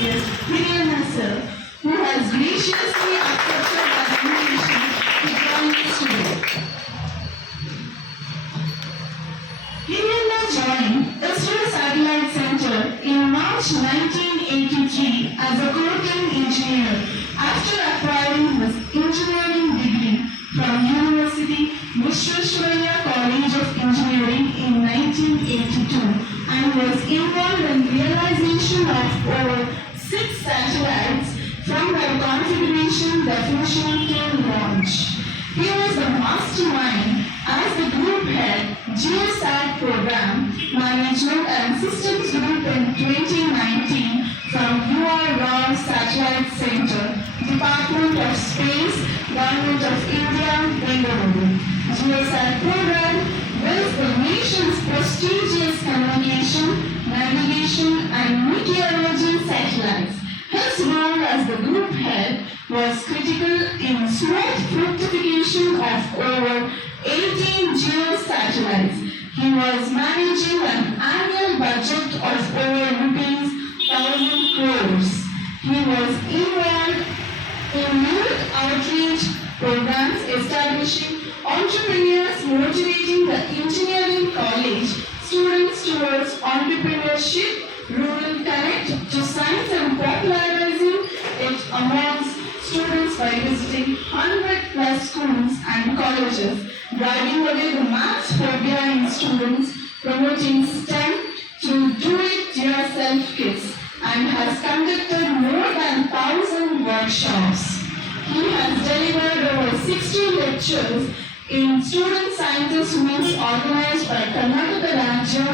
is Hiren herself, who has graciously accepted our invitation to join us today. Hiren joined ISRO Satellite Center in March 1983 as a coating engineer after acquiring his engineering degree from University Visvesvaraya College of Engineering in 1982 and was involved in realization of over 6 satellites from their configuration definition to launch. He was the mastermind as the group head GeoSat program management and systems group in 2019 from UR Rao Satellite Center, Department of Space, Government of India, Bengaluru. GeoSat program builds the nation's prestigious communication, navigation and meteorology satellites. His role as the group head was critical in smooth fructification of over 18 geo-satellites. He was managing an annual budget of over rupees 1,000 crores. He was involved in youth outreach programs establishing entrepreneurs, motivating the engineering college students towards entrepreneurship, rural connect to science and popularizing it amongst students by visiting 100 plus schools and colleges, driving away the maths phobia in students, promoting STEM to do-it-yourself kits, and has conducted more than 1,000 workshops. He has delivered over 60 lectures in student scientist meets organized by Karnataka Rajya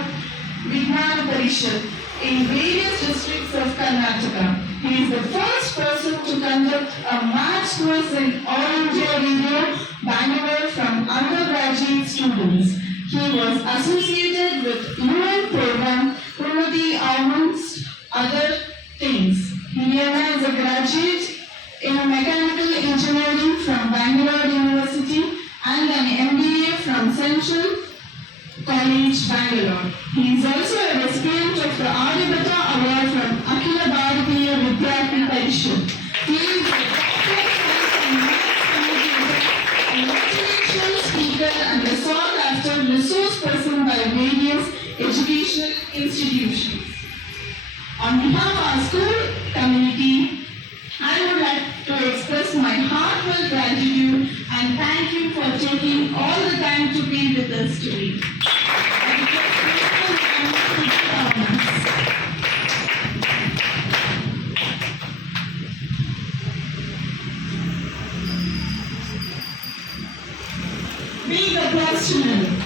Vignana Parishad in various districts of Karnataka. He is the first person to conduct a maths course in All India Radio, Bangalore from undergraduate students. He was associated with UN program Unnati amongst other things. He is a graduate in mechanical engineering from Bangalore University and an MBA from Central College, Bangalore. He is also a recipient of the Aryabhata Award from Akhila Bharatiya Vidyarthi Parishad. He is a motivational speaker and a sought-after resource person by various educational institutions. On behalf of our school community, I would like to express my heartfelt gratitude and thank you for taking all the time to be with us today. Big applause to them.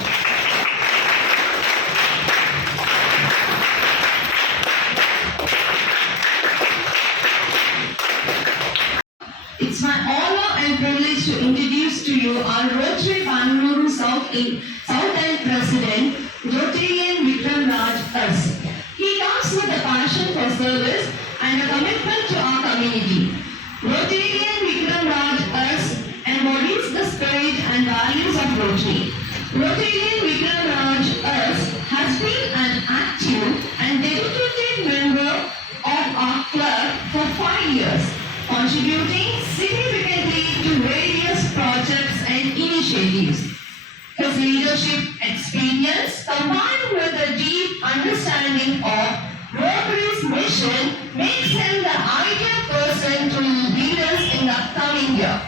It's my honor and privilege to introduce to you our Rotary Bangalore South End President, Rotarian Vikram Raj S. He comes with a passion for service and a commitment to our community. Rotarian Vikram Raj S embodies the spirit and values of Rotary. Rotarian Vikram Raj S has been an active and dedicated member of our club for 5 years, contributing significantly to various projects and initiatives. His leadership experience, combined with a deep understanding of Rotary's mission, makes him the ideal person to lead us in the coming year.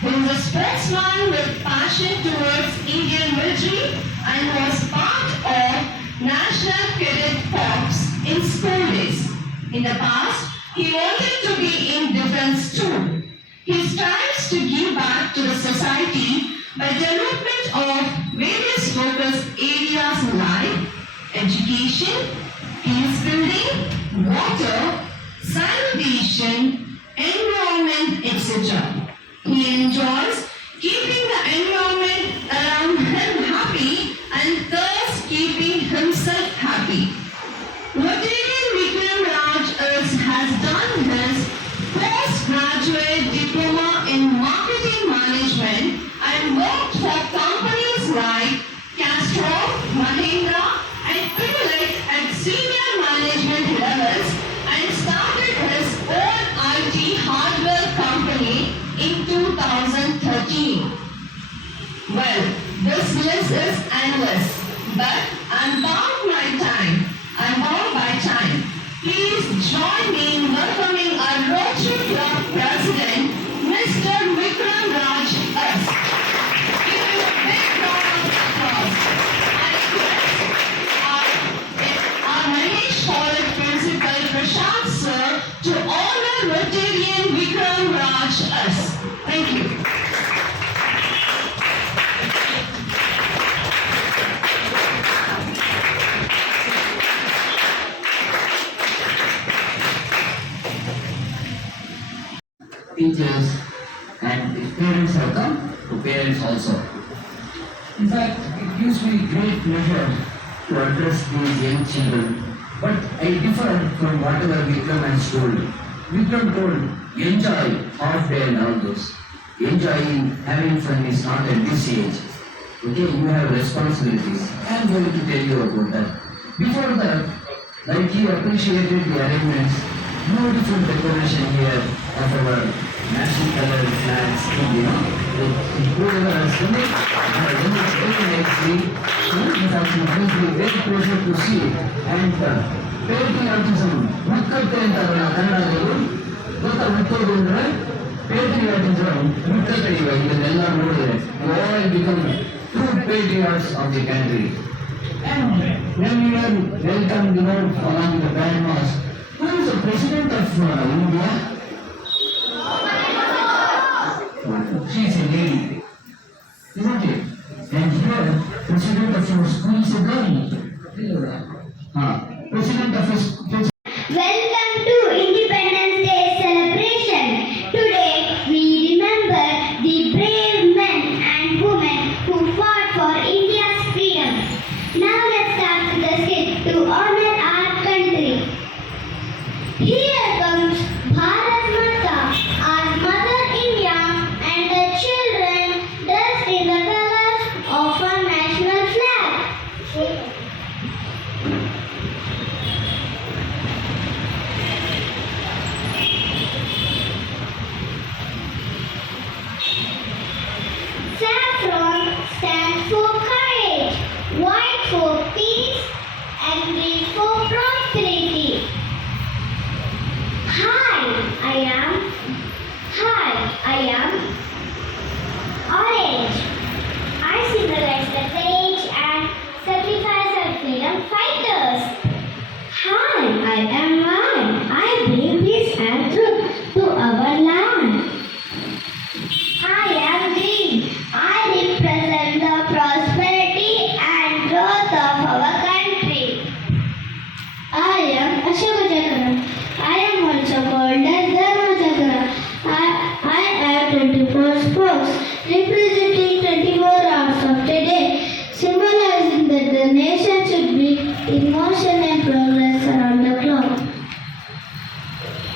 He is a sportsman with passion towards Indian military and was part of National Cadet Corps in school days. In the past, he wanted to be in defense too. He strives to give back to the society by development of various focus areas like education, peace building, water, sanitation, environment, etc. He enjoys keeping the environment around him happy and thus keeping himself happy. Rotarian Vikram Raj has done his postgraduate diploma in marketing management and worked for companies like Castrol, Mahindra and Pidilite at senior management levels and started This list is endless, but I'm bound by time. Please join me in welcoming our Rotary Club President, Mr. Vikram Raj S. Give him a big round of applause. I request our Manish College Principal Prashant Sir to honor Rotarian Vikram Raj S. Thank you. Teachers, and if parents have come, to parents also. In fact, it gives me great pleasure to address these young children. But I differ from whatever Vikram has told. Vikram told, enjoy half day and all those. Enjoying, having fun is not at this age. Okay, you have responsibilities. I am going to tell you about that. Before that, like you appreciated the arrangements, beautiful decoration here of our national color flags, whoever has done it, done it very nicely. It has been very pleasure to see. And patriotism, ಮುಕ್ಕತ್ತೆ ಅಂತಾರಲ್ಲ ಕನ್ನಡದಲ್ಲಿ, ಗೊತ್ತಾ ಮುಕ್ಕೋದು ಅಂದ್ರೆ patriotism, ಮುಕ್ಕತ್ತೆ ಇದನ್ನೆಲ್ಲ ನೋಡಿದ್ರೆ, we all become true patriots of the country. And when we were welcomed, along the band march, who is the president of India? She is a lady, isn't it? And here, president of your school is a girl. President of